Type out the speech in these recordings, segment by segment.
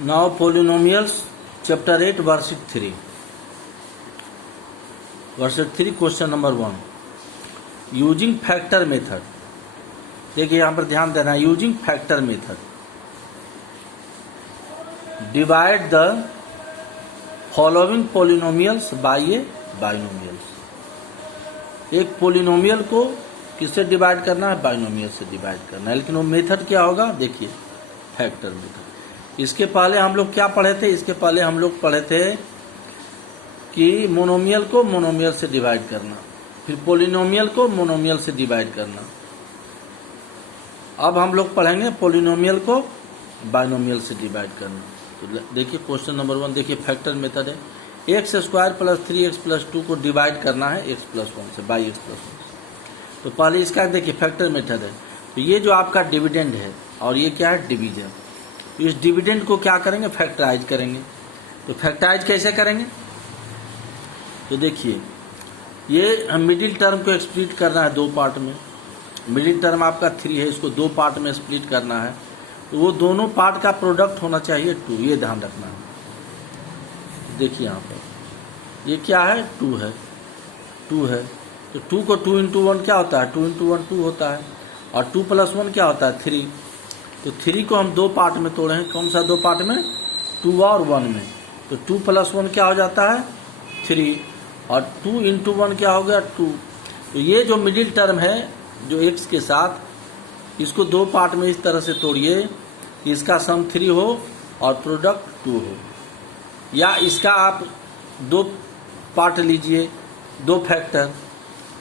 Now polynomials chapter 8 verse 3. Verse 3 question number 1. Using factor method. देखिए यहाँ पर ध्यान देना है. Using factor method. Divide the following polynomials by a binomials. एक पोलिनोमियल को किससे डिवाइड करना है? बाइनोमियल से डिवाइड करना है. लेकिन वो मेथड क्या होगा? देखिए फैक्टर मेथड. इसके पहले हम लोग क्या पढ़े थे? इसके पहले हम लोग पढ़े थे कि मोनोमियल को मोनोमियल से डिवाइड करना, फिर पोलिनोमियल को मोनोमियल से डिवाइड करना. अब हम लोग पढ़ेंगे पोलिनोमियल को बाइनोमियल से डिवाइड करना. तो देखिए क्वेश्चन नंबर 1. देखिए फैक्टर मेथड है. X square plus 3x plus 2 को डिवाइड करना है x प्लस 1 से, बाई एक्स प्लस 1. तो पहले इसका देखिए फैक्टर मेथड है. तो ये जो आपका डिविडेंड है और ये क्या है? डिवीजन. तो इस डिविडेंड को क्या करेंगे? फैक्टराइज करेंगे. तो फैक्टराइज कैसे करेंगे? तो देखिए ये हम मिडिल टर्म को स्प्लिट करना है दो पार्ट में. मिडिल टर्म आपका 3 है, इसको दो पार्ट में स्प्लिट करना है. तो वो दोनों पार्ट का प्रोडक्ट होना चाहिए 2. ये ध्यान रखना है. देखिए यहाँ पर ये क्या है? 2 है. 2 है तो 2 को 2 इंटू 1 क्या होता है? 2 इंटू 1 2 होता है. और 2 प्लस 1 क्या होता है? 3. तो 3 को हम दो पार्ट में तोड़े हैं. कौन सा दो पार्ट में? 2 और 1 में. तो 2 प्लस 1 क्या हो जाता है? 3. और 2 इंटू 1 क्या हो गया? 2. तो ये जो मिडिल टर्म है जो x के साथ, इसको दो पार्ट में इस तरह से तोड़िए कि इसका सम 3 हो और प्रोडक्ट 2 हो. या इसका आप दो पार्ट लीजिए, दो फैक्टर,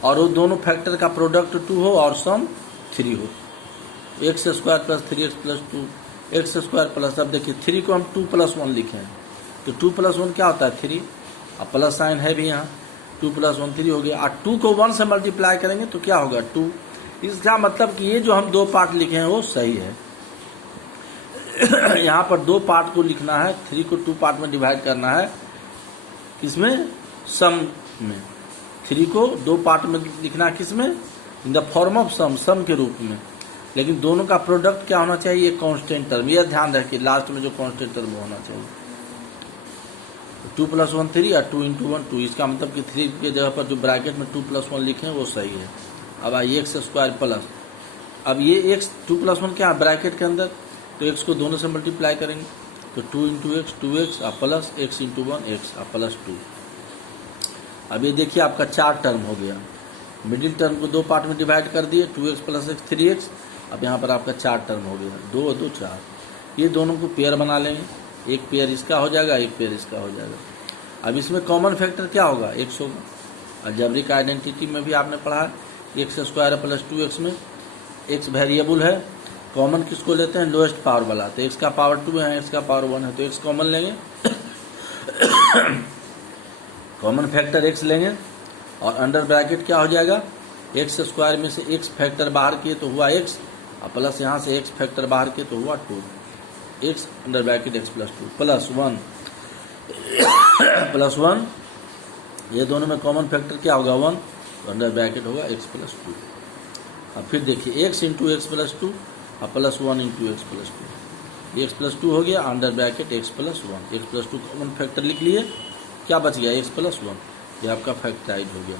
और वो दोनों फैक्टर का प्रोडक्ट 2 हो और सम 3 हो. X square plus 3x plus 2 x square plus, अब देखिए 3 को हम 2 प्लस 1 लिखे हैं. तो 2 प्लस 1 क्या होता है? 3. अब प्लस साइन है भी यहाँ. 2 प्लस 1 3 हो गया. और 2 को 1 से मल्टीप्लाई करेंगे तो क्या होगा? 2. इसका मतलब कि ये जो हम दो पार्ट लिखे हैं वो सही है. यहाँ पर दो पार्ट को लिखना है. 3 को 2 पार्ट में डिवाइड करना है. किसमें? सम में. 3 को दो पार्ट में लिखना है. किसमें? In the form of some के रूप में. लेकिन दोनों का प्रोडक्ट क्या होना चाहिए? Constant term. यह ध्यान रखिए लास्ट में जो कांस्टेंट टर्म होना चाहिए. 2 प्लस 1 3 और 2 इंटू 1 2. इसका मतलब कि 3 के जगह पर जो ब्रैकेट में 2 प्लस 1 लिखे हैं वो सही है. अब आइए एक्स स्क्वायर प्लस, अब ये x 2 प्लस 1 क्या है ब्रैकेट के अंदर? तो x को दोनों से मल्टीप्लाई करेंगे. तो 2 इंटू एक्स 2x और प्लस x इंटू 1 x और प्लस 2. अब ये देखिए आपका 4 टर्म हो गया. मिडिल टर्म को दो पार्ट में डिवाइड कर दिए. 2x plus x 3x. अब यहाँ पर आपका 4 टर्म हो गया. 2 और 2 4. ये दोनों को पेयर बना लेंगे. एक पेयर इसका हो जाएगा, एक पेयर इसका हो जाएगा. अब इसमें कॉमन फैक्टर क्या होगा? x होगा. अलजेब्रिक आइडेंटिटी में भी आपने पढ़ा है एक्स स्क्वायर प्लस 2x में x वेरिएबल है. कॉमन किसको लेते हैं? लोएस्ट पावर वाला. तो x का पावर 2 है, x का पावर 1 है, तो x कॉमन लेंगे. कॉमन फैक्टर x लेंगे और अंडर ब्रैकेट क्या हो जाएगा? एक्स स्क्वायर में से x फैक्टर बाहर किए तो हुआ x, और प्लस यहाँ से x फैक्टर बाहर किए तो हुआ 2. x under bracket x plus 2 plus 1 plus 1. ये दोनों में कॉमन फैक्टर क्या होगा? 1. तो अंडर ब्रैकेट होगा x प्लस 2. अब फिर देखिए x इंटू एक्स प्लस 2 और plus 1 into x plus 2. x plus 2 हो गया under bracket x plus 1. x plus 2 common factor लिख लिए. क्या बच गया? x plus 1. ये आपका फैक्टराइज हो गया.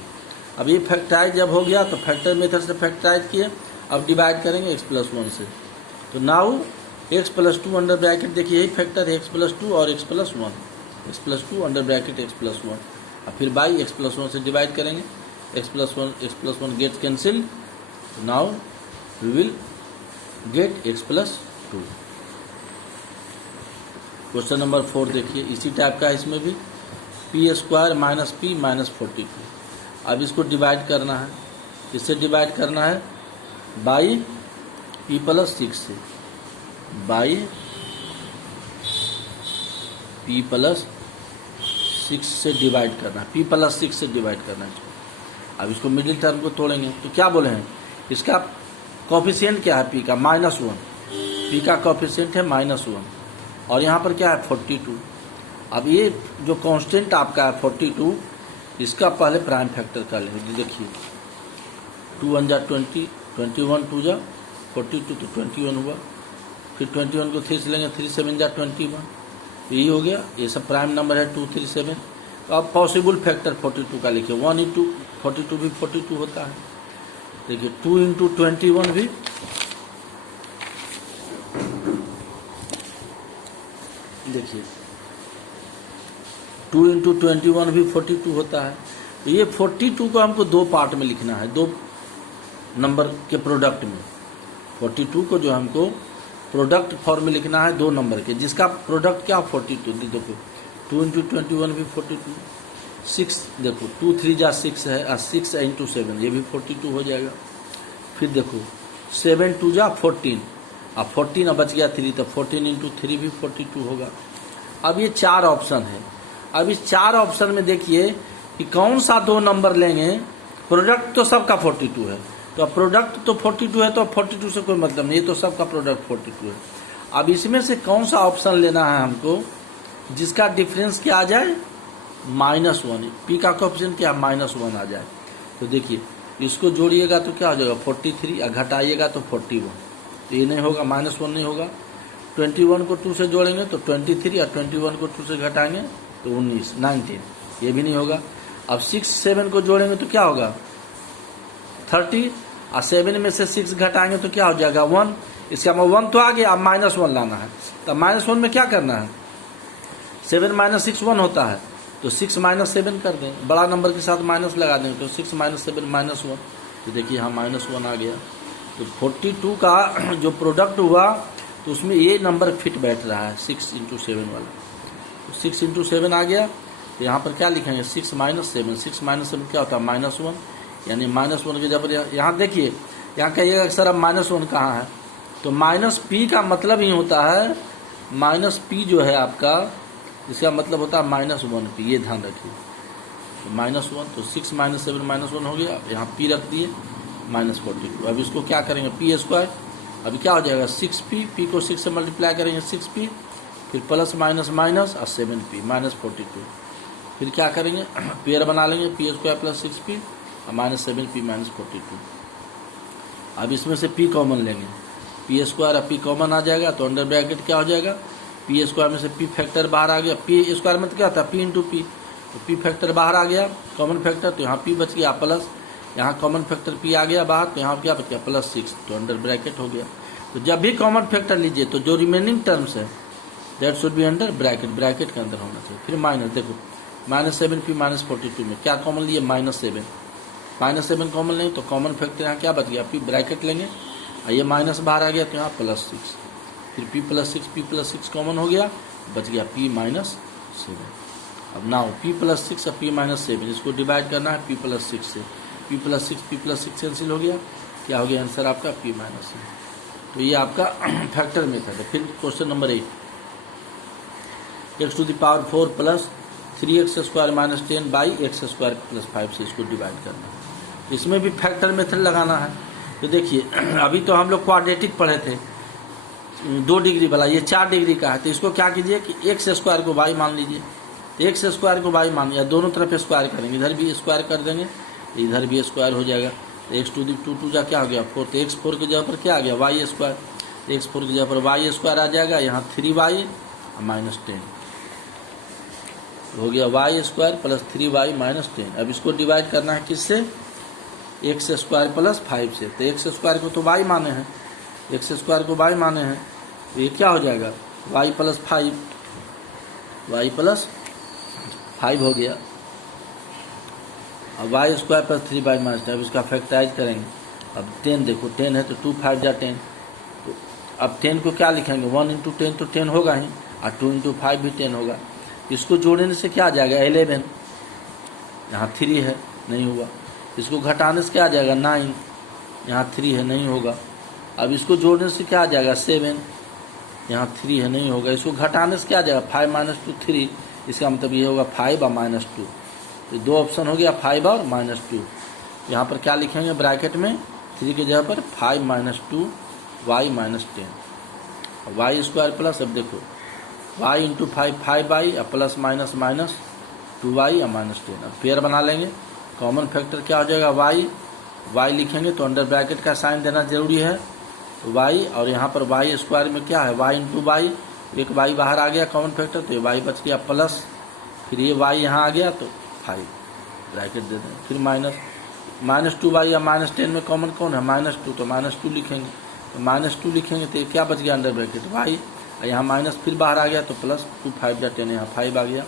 अब ये फैक्टराइज जब हो गया तो फैक्टर मेथड से फैक्टराइज किए. अब डिवाइड करेंगे x प्लस 1 से. तो now x plus 2 under bracket, देखिए यही फैक्टर है x प्लस 2 और x plus 1. x plus 2 under bracket x plus 1. अब फिर बाई x प्लस 1 से डिवाइड करेंगे. x plus 1 gets cancelled. Now we will get x plus 2. Question number 4 देखिए इसी टाइप का है. इसमें भी p square minus p minus 42. अब इसको डिवाइड करना है. किससे डिवाइड करना है? बाई p प्लस 6 से. बाई p प्लस 6 से डिवाइड करना है. p प्लस 6 से डिवाइड करना है. अब इसको मिडिल टर्म को तोड़ेंगे तो क्या बोले हैं? इसका कॉफिशिएंट क्या है? p का -1. p का कॉफिशिएंट है -1 और यहाँ पर क्या है? 42. अब ये जो कांस्टेंट आपका है 42, इसका पहले प्राइम फैक्टर कर लेंगे. देखिए 2 1 जा 20, 21 2 जा 42 तो 21 हुआ. फिर 21 को 3 से लेंगे. 3 7 जा 21. तो ये हो गया, ये सब प्राइम नंबर है 237। तो अब पॉसिबल फैक्टर 42 का लिखिए, 1 इंटू 42 भी 42 होता है। देखिए 2 इंटू 21 भी, देखिए 2 इंटू 21 भी 42 होता है। तो ये 42 को हमको दो पार्ट में लिखना है, दो नंबर के प्रोडक्ट में। 42 को जो हमको प्रोडक्ट फॉर्म में लिखना है दो नंबर के, जिसका प्रोडक्ट क्या 42। देखो 2 इंटू 21 भी 42, 6 देखो 2 3 जा 6 है, 6 इंटू 7 ये भी 42 हो जाएगा। फिर देखो 7 2 जा 14, अब 14 बच गया 3, तो 14 इंटू 3 भी 42 होगा। अब ये 4 ऑप्शन है। अब इस 4 ऑप्शन में देखिए कि कौन सा दो नंबर लेंगे। प्रोडक्ट तो सबका 42 है, तो अब प्रोडक्ट तो 42 है, तो अब 42 से कोई मतलब नहीं, तो सबका प्रोडक्ट 42 है। अब इसमें से कौन सा ऑप्शन लेना है हमको जिसका डिफरेंस क्या आ जाए, -1। पी का कोएफिशिएंट क्या -1 आ जाए। तो देखिए इसको जोड़िएगा तो क्या हो जाएगा 43, और घटाइएगा तो 41। तो ये नहीं होगा, -1 नहीं होगा। 21 को 2 से जोड़ेंगे तो 23, और 21 को 2 से घटाएंगे तो 19 ये भी नहीं होगा। अब 6 7 को जोड़ेंगे तो क्या होगा 30, और 7 में से 6 घटाएंगे तो क्या हो जाएगा 1। इसका मतलब 1 तो आ गया, अब -1 लाना है। तो -1 में क्या करना है, 7 - 6 1 होता है, तो 6 - 7 कर दें, बड़ा नंबर के साथ माइनस लगा देंगे, तो 6 - 7 -1। तो देखिए यहाँ -1 आ गया। तो 42 का जो प्रोडक्ट हुआ तो उसमें ये नंबर फिट बैठ रहा है 6 इंटू 7 वाला। तो 6 इंटू 7 आ गया। तो यहाँ पर क्या लिखेंगे 6 - 7, 6 - 7 क्या होता है -1, यानी -1 के जब यहाँ देखिए, यहाँ कहिएगा सर अब -1 कहाँ है, तो -p का मतलब ही होता है, -p जो है आपका, इसका मतलब होता है -1p, ये ध्यान रखिए। तो -1, तो 6 - 7 -1 हो गया। अब यहाँ p रख दिए -42। अब इसको क्या करेंगे p², अभी क्या हो जाएगा 6p, p को 6 से मल्टीप्लाई करेंगे 6p, फिर प्लस माइनस माइनस और 7p -42। फिर क्या करेंगे पेयर बना लेंगे p² + 6p और -7p -42। अब इसमें से p कॉमन लेंगे, p² और p कॉमन आ जाएगा, तो अंडर ब्रैकेट क्या हो जाएगा p² में से p फैक्टर बाहर आ गया। p² में तो क्या था p इंटू p, तो p फैक्टर बाहर आ गया कॉमन फैक्टर, तो यहाँ p बच गया प्लस, यहाँ कॉमन फैक्टर p आ गया बाहर, तो यहाँ क्या बच गया +6, तो अंडर ब्रैकेट हो गया। तो जब भी कॉमन फैक्टर लीजिए तो जो रिमेनिंग टर्म्स है that should be under bracket, bracket के अंदर होना चाहिए। फिर माइनस, देखो -7p -42 में क्या कॉमन लिए -7, -7 कॉमन लेंगे तो कॉमन फैक्टर यहाँ क्या बच गया p ब्रैकेट लेंगे, और ये माइनस बाहर आ गया तो यहाँ +6, फिर p + 6 कॉमन हो गया, बच गया p -7। अब नाउ p + 6 और p -7 इसको डिवाइड करना है p + 6 से, p + 6 कैंसिल हो गया, क्या हो गया आंसर आपका p -7। तो ये आपका फैक्टर मेथड है। फिर question number 8, x⁴ + 3x² - 10 x² + 5 से इसको डिवाइड करना है। इसमें भी फैक्टर मेथड लगाना है। तो देखिए अभी तो हम लोग क्वाड्रेटिक पढ़े थे 2 डिग्री वाला, ये 4 डिग्री का है। तो इसको क्या कीजिए कि x² को y मान लीजिए, तो x² को y मान लिया, दोनों तरफ स्क्वायर करेंगे, इधर भी स्क्वायर कर देंगे, इधर भी स्क्वायर हो जाएगा। x⁴ जा क्या हो गया 4, तो x4 की जगह पर क्या आ गया y², x4 की जगह पर y² आ जाएगा, यहाँ 3y -10 हो गया, y² + 3y -10। अब इसको डिवाइड करना है किससे, x² + 5 से। तो x² को तो y माने हैं, x² को y माने हैं, तो ये क्या हो जाएगा y + 5 हो गया। अब y² + 3y -10, अब इसका फैक्टराइज करेंगे। अब 10 देखो 10 है तो 2 5 जा 10, तो अब 10 को क्या लिखेंगे 1 × 10 तो 10 होगा ही, और 2 × 5 भी 10 होगा। इसको जोड़ने से क्या आ जाएगा 11, यहाँ 3 है नहीं हुआ। इसको घटाने से क्या आ जाएगा 9, यहाँ 3 है नहीं होगा। अब इसको जोड़ने से क्या आ जाएगा 7, यहाँ 3 है नहीं होगा। इसको घटाने से क्या आ जाएगा 5 - 2 3, इसका मतलब ये होगा 5 और -2। तो 2 ऑप्शन हो गया 5 और -2। यहाँ पर क्या लिखेंगे ब्रैकेट में 3 की जगह पर 5 - 2 y -10 y² प्लस, अब देखो y × 5 5y और प्लस माइनस माइनस 2y और -10। अब पेयर बना लेंगे, कॉमन फैक्टर क्या हो जाएगा y लिखेंगे तो अंडर ब्रैकेट का साइन देना जरूरी है, y और यहाँ पर y² में क्या है y × y एक वाई बाहर आ गया कॉमन फैक्टर, तो ये वाई बच गया प्लस, फिर ये वाई यहाँ आ गया तो 5 ब्रैकेट दे दें, फिर -2y या -10 में कॉमन कौन है -2, तो -2 लिखेंगे, तो -2 लिखेंगे तो ये क्या बच गया अंडर ब्रैकेट y, यहाँ माइनस फिर बाहर आ गया तो प्लस 2 5 या 10 यहाँ 5 आ गया,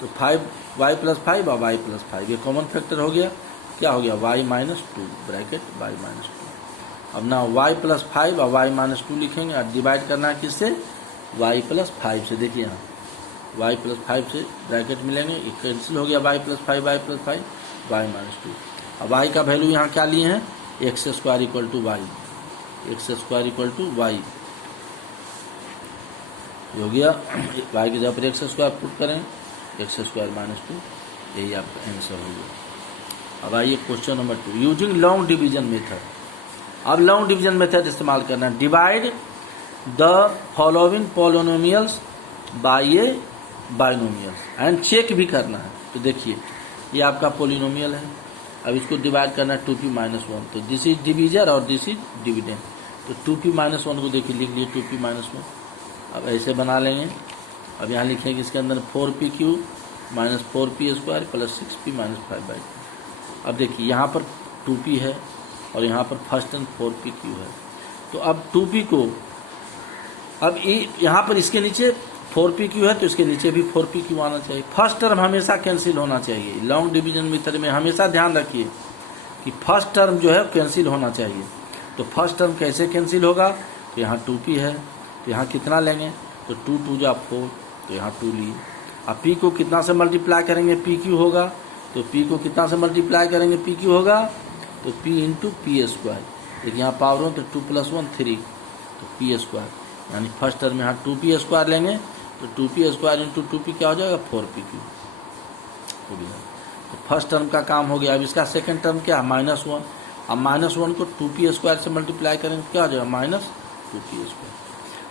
तो 5y + 5 और y + 5 ये कॉमन फैक्टर हो गया, क्या हो गया y -2 ब्रैकेट y -2। अब ना y + 5 और y -2 लिखेंगे और डिवाइड करना है किससे, y + 5 से। देखिए यहाँ y + 5 से ब्रैकेट मिलेंगे, ये कैंसिल हो गया y + 5 y + 5 y -2। अब y का वैल्यू यहाँ क्या लिए हैं, x² = y, x² = y हो गया, y की जगह पर x² पुट करें, x² - 2, यही आपका आंसर हो गया। अब आइए question number 2, using long division method. अब लॉन्ग डिवीजन मेथड इस्तेमाल करना है, divide the following polynomials by a binomials and check भी करना है। तो देखिए ये आपका पॉलिनोमियल है, अब इसको डिवाइड करना है 2p - 1, तो दिस इज डिवीजर और दिस इज डिविडेंड, तो 2p - 1 को देखिए लिख लिए 2p - 1, अब ऐसे बना लेंगे। अब यहाँ लिखेंगे इसके अंदर 4p³ - 4p² + 6p - 5/2। अब देखिए यहाँ पर 2p है और यहाँ पर फर्स्ट टर्म 4p³ है, तो अब 2p को अब यहाँ पर इसके नीचे 4p³ है तो इसके नीचे भी 4p³ आना चाहिए। फर्स्ट टर्म हमेशा कैंसिल होना चाहिए, लॉन्ग डिवीजन मेथड में हमेशा ध्यान रखिए कि फर्स्ट टर्म जो है कैंसिल होना चाहिए। तो फर्स्ट टर्म कैसे कैंसिल होगा, तो यहाँ 2p है तो यहाँ कितना लेंगे, तो 2 × 2 = 4, तो यहाँ 2 लिए। अब p को कितना से मल्टीप्लाई करेंगे, pq होगा, तो p को कितना से मल्टीप्लाई करेंगे, pq होगा, तो p × p²। देखिए यहाँ पावर हो तो 2 + 1 3, तो p², यानी फर्स्ट टर्म यहाँ 2p² लेंगे, तो 2p² × 2p क्या हो जाएगा, 4pq हो गया। तो फर्स्ट टर्म का काम हो गया। अब इसका सेकंड टर्म क्या है, -1, अब -1 को 2p² से मल्टीप्लाई करेंगे क्या हो जाएगा, -2p²।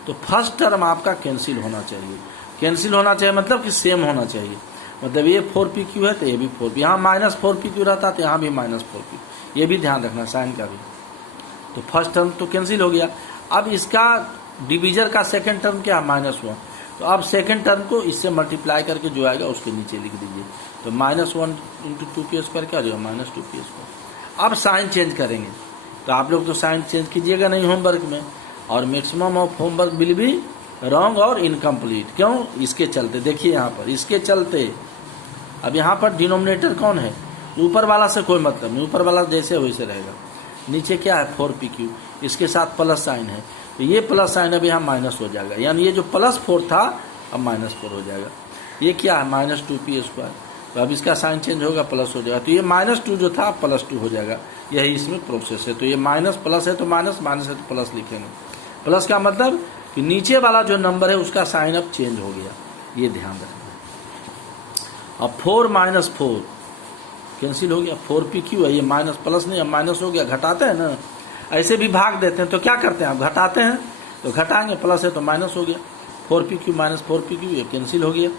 तो फर्स्ट टर्म आपका कैंसिल होना चाहिए, कैंसिल होना चाहिए मतलब कि सेम होना चाहिए, मतलब ये 4pq है तो ये भी 4p, यहाँ -4pq रहता तो यहाँ भी -4pq, ये भी ध्यान रखना साइन का भी। तो फर्स्ट टर्म तो कैंसिल हो गया। अब इसका डिवीजर का सेकंड टर्म क्या है, -1, तो अब सेकंड टर्म को इससे मल्टीप्लाई करके जो आएगा उसके नीचे लिख दीजिए, तो -1 × 2p² क्या हो जाएगा, -2p²। अब साइन चेंज करेंगे, तो आप लोग तो साइन चेंज कीजिएगा नहीं होमवर्क में, और maximum of homework will be wrong और इनकम्प्लीट। क्यों, इसके चलते देखिए यहाँ पर इसके चलते। अब यहाँ पर डिनोमिनेटर कौन है, ऊपर वाला से कोई मतलब नहीं, ऊपर वाला जैसे वैसे रहेगा, नीचे क्या है 4pq, इसके साथ प्लस साइन है, तो ये प्लस साइन अब यहाँ माइनस हो जाएगा, यानी ये जो +4 था अब -4 हो जाएगा। ये क्या है, -2p², तो अब इसका साइन चेंज होगा, प्लस हो जाएगा, तो ये -2 जो था +2 हो जाएगा। यही इसमें प्रोसेस है। तो ये माइनस प्लस है तो माइनस, माइनस है तो प्लस लिखेंगे। प्लस का मतलब कि नीचे वाला जो नंबर है उसका साइन अब चेंज हो गया, ये ध्यान रखना। अब 4 - 4 कैंसिल हो गया, 4pq है, ये माइनस प्लस नहीं, अब माइनस हो गया, घटाते हैं ना, ऐसे भी भाग देते हैं, तो क्या करते हैं, आप घटाते हैं तो घटाएंगे, प्लस है तो माइनस हो गया, 4pq - 4pq ये कैंसिल हो गया।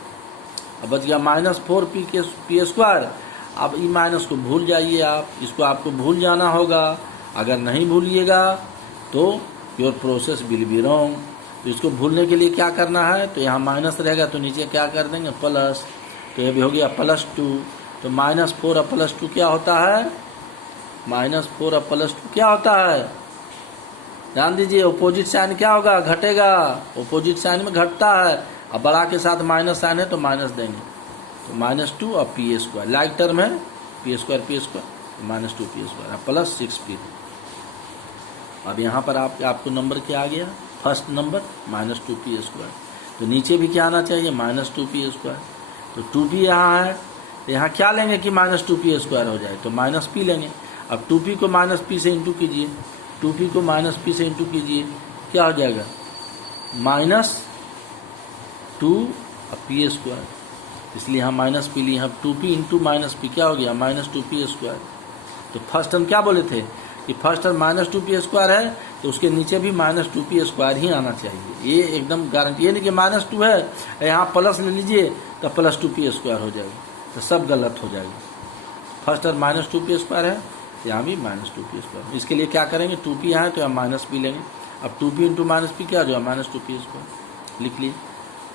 अब बच गया -4p²। अब ई माइनस को भूल जाइए आप, इसको आपको भूल जाना होगा, अगर नहीं भूलिएगा तो your process will be wrong. तो इसको भूलने के लिए क्या करना है, तो यहाँ माइनस रहेगा तो नीचे क्या कर देंगे, प्लस, तो ये भी हो गया +2, तो -4 और +2 क्या होता है, -4 और +2 क्या होता है, ध्यान दीजिए, अपोजिट साइन क्या होगा, घटेगा, अपोजिट साइन में घटता है। अब बड़ा के साथ माइनस साइन है तो माइनस देंगे, तो -2 और p², लाइक टर्म है p² -2p² +6p। अब यहाँ पर आपको नंबर क्या आ गया, फर्स्ट नंबर -2p², तो नीचे भी क्या आना चाहिए, -2p²। तो 2p यहाँ है, तो यहाँ क्या लेंगे कि -2p² हो जाए, तो -p लेंगे। अब 2p को -p से इंटू कीजिए, 2p को -p से इंटू कीजिए, क्या हो जाएगा, -2 और p², इसलिए यहाँ -p लिए, यहाँ 2p इंटू -p क्या हो गया, -2p²। तो फर्स्ट टर्म क्या बोले थे कि फर्स्ट टर्म -2p² है, तो उसके नीचे भी -2p² ही आना चाहिए, ये एकदम गारंटी। ये नहीं कि -2 है यहाँ प्लस ले लीजिए तो +2p² हो जाएगा, तो सब गलत हो जाएगा। फर्स्ट टर्म -2p² है, यहाँ भी -2p²। इसके लिए क्या करेंगे, 2p यहाँ है तो यहाँ -p लेंगे। अब 2p इंटू -p क्या हो जाएगा, -2p²। लिख लिए।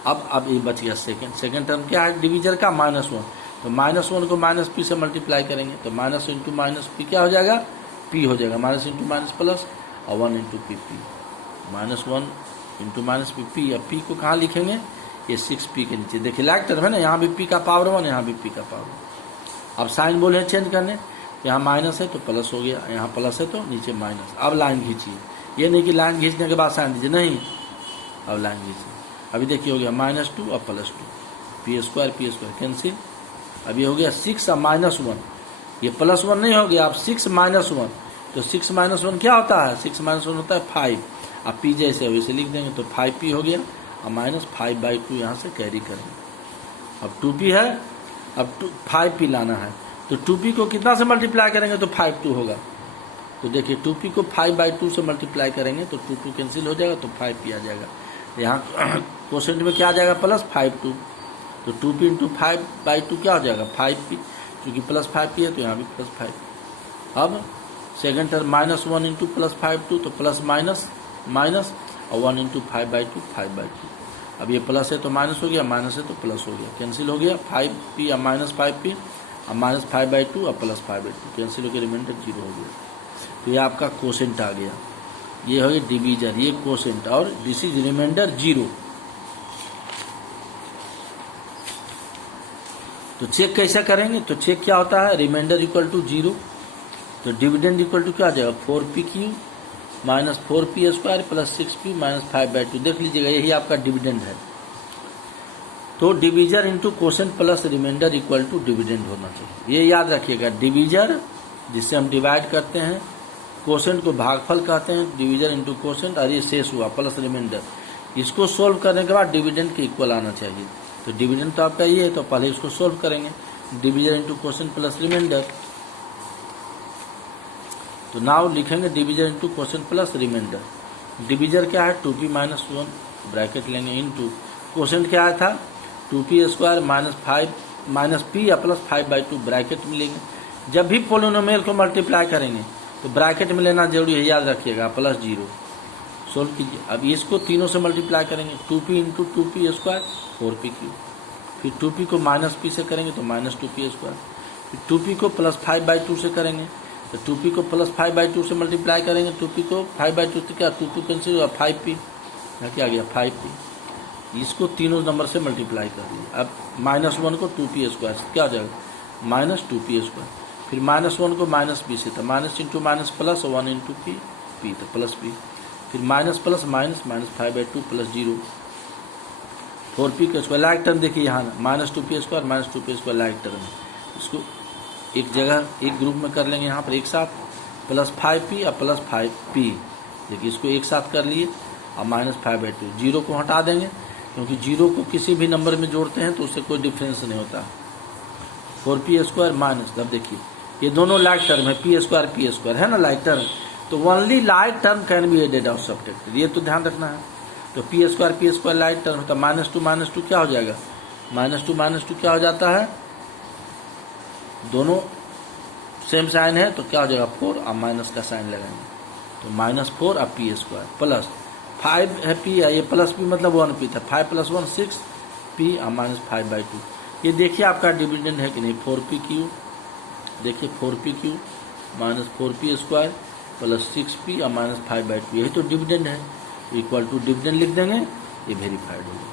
अब ये बच गया सेकेंड टर्म क्या है डिवीजर का -1, तो -1 को -p से मल्टीप्लाई करेंगे तो माइनस इंटू माइनस पी क्या हो जाएगा p हो जाएगा, माइनस इंटू माइनस प्लस और 1 into P P, -1 into minus P. अब p को कहाँ लिखेंगे, ये 6p के नीचे। देखिए लाइक टर्म है ना, यहाँ भी p का पावर 1, यहाँ भी p का पावर 1। अब साइन बोले हैं चेंज करने, यहाँ माइनस है तो प्लस हो गया, यहाँ प्लस है तो नीचे माइनस। अब लाइन खींचिए, ये नहीं कि लाइन खींचने के बाद साइन दीजिए, नहीं, अब लाइन खींचिए। अभी देखिए हो गया -2 और +2, p² कैंसिल। अब ये हो गया 6 और -1, ये +1 नहीं हो गया, अब 6 -1, तो 6 -1 क्या होता है, 6 -1 होता है 5। अब p जैसे हो इसे लिख देंगे तो 5p हो गया और -5/2 यहाँ से कैरी करेंगे। अब 2p है, अब 5p लाना है तो 2p को कितना से मल्टीप्लाई करेंगे तो 5/2 होगा। तो देखिए 2p को 5/2 से मल्टीप्लाई करेंगे तो 2 कैंसिल हो जाएगा तो 5p आ जाएगा। यहाँ क्वोशेंट में क्या आ जाएगा +5/2, तो 2p इंटू 5/2 क्या हो जाएगा 5p, क्योंकि +5p है तो यहाँ भी +5। अब सेकेंड टर्म -1 इंटू +5/2 तो प्लस माइनस माइनस और 1 इंटू 5/2 5/2। अब ये प्लस है तो माइनस हो गया, माइनस है तो प्लस हो गया, कैंसिल हो गया 5p या -5p और -5/2 और +5/2 कैंसिल हो गया, रिमाइंडर 0 हो गया। तो ये आपका क्वोशेंट आ गया, ये हो गया डिवीजर, ये क्वोशेंट और दिस इज रिमाइंडर 0। तो चेक कैसा करेंगे, तो चेक क्या होता है, रिमाइंडर इक्वल टू 0 तो डिविडेंड इक्वल टू क्या आ जाएगा 4p³ -4p² + 6p -5/2। देख लीजिएगा यही आपका डिविडेंड है। तो divisor into quotient plus remainder equal to dividend होना चाहिए, ये याद रखिएगा। डिवीजर जिससे हम डिवाइड करते हैं, क्वोशेंट को भागफल कहते हैं, डिवीजर इंटू क्वोशेंट, और ये शेष हुआ प्लस रिमाइंडर। इसको सोल्व करने के बाद डिविडेंड के इक्वल आना चाहिए। तो डिविडेंड तो आपका ये है, तो पहले इसको सोल्व करेंगे, divisor into quotient plus remainder. तो नाउ लिखेंगे divisor into quotient plus remainder. Divisor क्या है 2p - 1 ब्रैकेट लेंगे इंटू क्वोशेंट क्या आया था 2p² -p या +5/2 ब्रैकेट में लेंगे। जब भी पोलिनोमियल को मल्टीप्लाई करेंगे तो ब्रैकेट में लेना जरूरी है, याद रखिएगा, +0। सोल्व कीजिए। अब इसको तीनों से मल्टीप्लाई करेंगे, 2p इंटू 2p² 4p³, फिर 2p को -p से करेंगे तो -2p², फिर 2p को +5/2 से करेंगे तो 2p को +5/2 से मल्टीप्लाई करेंगे, 2p को 5/2 से क्या 2 कैंसिल हुआ 5p, यहाँ क्या आ गया 5p। इसको तीनों नंबर से मल्टीप्लाई कर दिए। अब -1 को 2p² क्या हो जाएगा -2p², फिर -1 को -p से था, minus into minus plus 1 into p तो +p, फिर minus plus minus -5/2 + 0 4p² like term. देखिए यहाँ -2p² -2p² लाइक टर्म, इसको एक जगह एक ग्रुप में कर लेंगे, यहाँ पर एक साथ +5p और +5p। देखिए इसको एक साथ कर लिए और -5/2, 0 को हटा देंगे क्योंकि 0 को किसी भी नंबर में जोड़ते हैं तो उससे कोई डिफरेंस नहीं होता। 4p² माइनस, अब देखिए ये दोनों लाइक टर्म है, p² है ना लाइक टर्म, तो only like term can be added of subtracted, ये तो ध्यान रखना है। तो p² लाइक टर्म होता है, -2 क्या हो जाएगा -2 क्या हो जाता है, दोनों सेम साइन है तो क्या हो जाएगा 4 और माइनस का साइन लगाएंगे तो -4 और p² प्लस 5 है p है, ये प्लस p मतलब 1p था, 5 + 1 6p और -5/2। ये देखिए आपका डिविडेंड है कि नहीं 4p³, देखिए 4p³ -4p² + 6p और -5/2, यही तो डिविडेंड है। इक्वल टू डिविडेंड लिख देंगे, ये वेरीफाइड होगा।